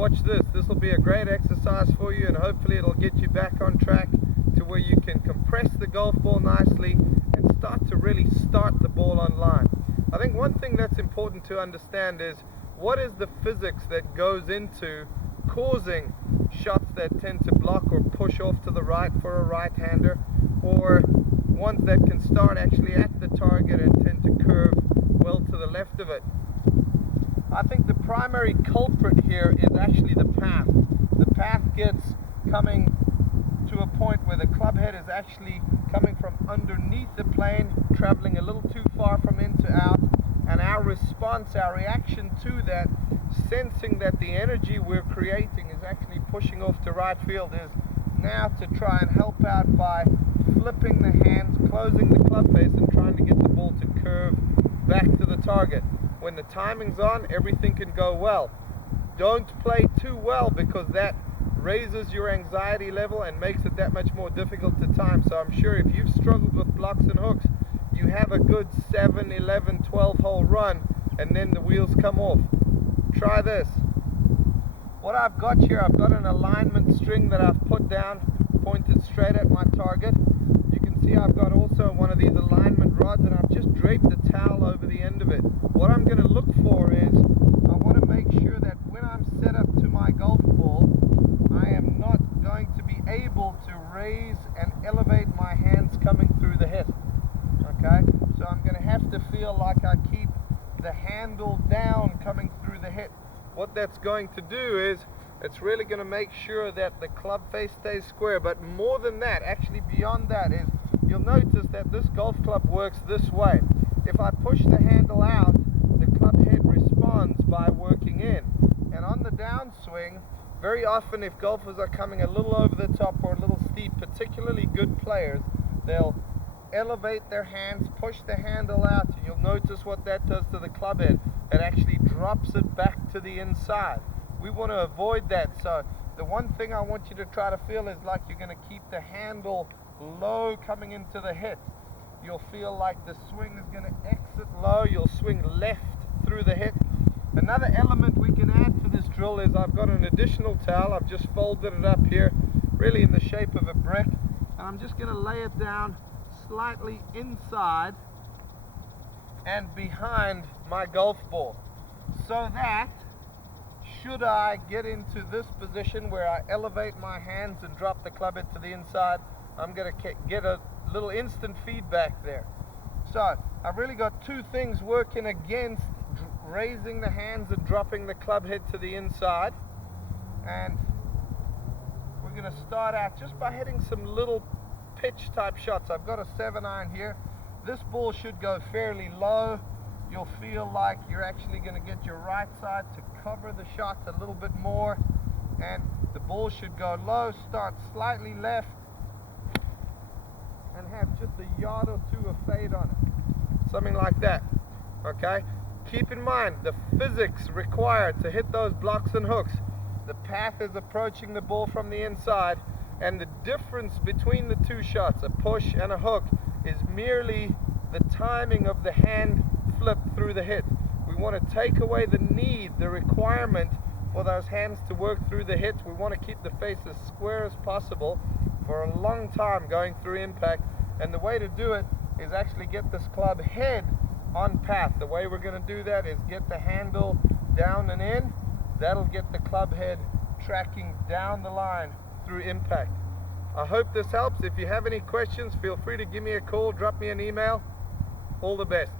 watch this. This will be a great exercise for you, and hopefully it'll get you back on track to where you can compress the golf ball nicely and start to really start the ball on line. I think one thing that's important to understand is what is the physics that goes into causing shots that tend to block or push off to the right for a right-hander, or ones that can start actually at the target and tend to curve well to the left of it. I think the primary culprit here is actually the path. The path gets coming to a point where the club head is actually coming from underneath the plane, traveling a little too far from in to out, and our response, our reaction to that, sensing that the energy we're creating is actually pushing off to right field, is now to try and help out by flipping the hands, closing the club face, and trying to get the ball to curve back to the target. When the timing's on, everything can go well. Don't play too well, because that raises your anxiety level and makes it that much more difficult to time. So I'm sure if you've struggled with blocks and hooks, you have a good 7, 11, 12 hole run and then the wheels come off. Try this. What I've got here, I've got an alignment string that I've put down, pointed straight at my target. You can see I've got also one of these alignment rods, and I've just draped a towel over the end of it. What I'm going to look for is, I want to make sure that when I'm set up to my golf ball, I am not going to be able to raise and elevate my hands coming through the hit. Okay, so I'm going to have to feel like I keep the handle down coming through the hit. What that's going to do is, it's really going to make sure that the club face stays square. But more than that, actually beyond that, is you'll notice that this golf club works this way. If I push the handle out, the club head responds by working in. And on the downswing, very often if golfers are coming a little over the top or a little steep, particularly good players, they'll elevate their hands, push the handle out, and you'll notice what that does to the club head. It actually drops it back to the inside. We want to avoid that. So the one thing I want you to try to feel is like you're going to keep the handle low coming into the hit. You'll feel like the swing is going to exit low. You'll swing left through the hit. Another element we can add to this drill is I've got an additional towel. I've just folded it up here, really in the shape of a brick. And I'm just going to lay it down slightly inside and behind my golf ball, so that should I get into this position where I elevate my hands and drop the club head to the inside, I'm going to get a little instant feedback there. So I've really got two things working against raising the hands and dropping the club head to the inside. And we're going to start out just by hitting some little pitch type shots. I've got a 7-iron here. This ball should go fairly low. You'll feel like you're actually going to get your right side to cover the shots a little bit more, and the ball should go low, start slightly left, and have just a yard or two of fade on it. Something like that. Okay? Keep in mind the physics required to hit those blocks and hooks. The path is approaching the ball from the inside, and the difference between the two shots, a push and a hook, is merely the timing of the hand flip through the hit. We want to take away the need, the requirement for those hands to work through the hit. We want to keep the face as square as possible for a long time going through impact, and the way to do it is actually get this club head on path. The way we're going to do that is get the handle down and in. That'll get the club head tracking down the line through impact. I hope this helps. If you have any questions, feel free to give me a call, drop me an email. All the best.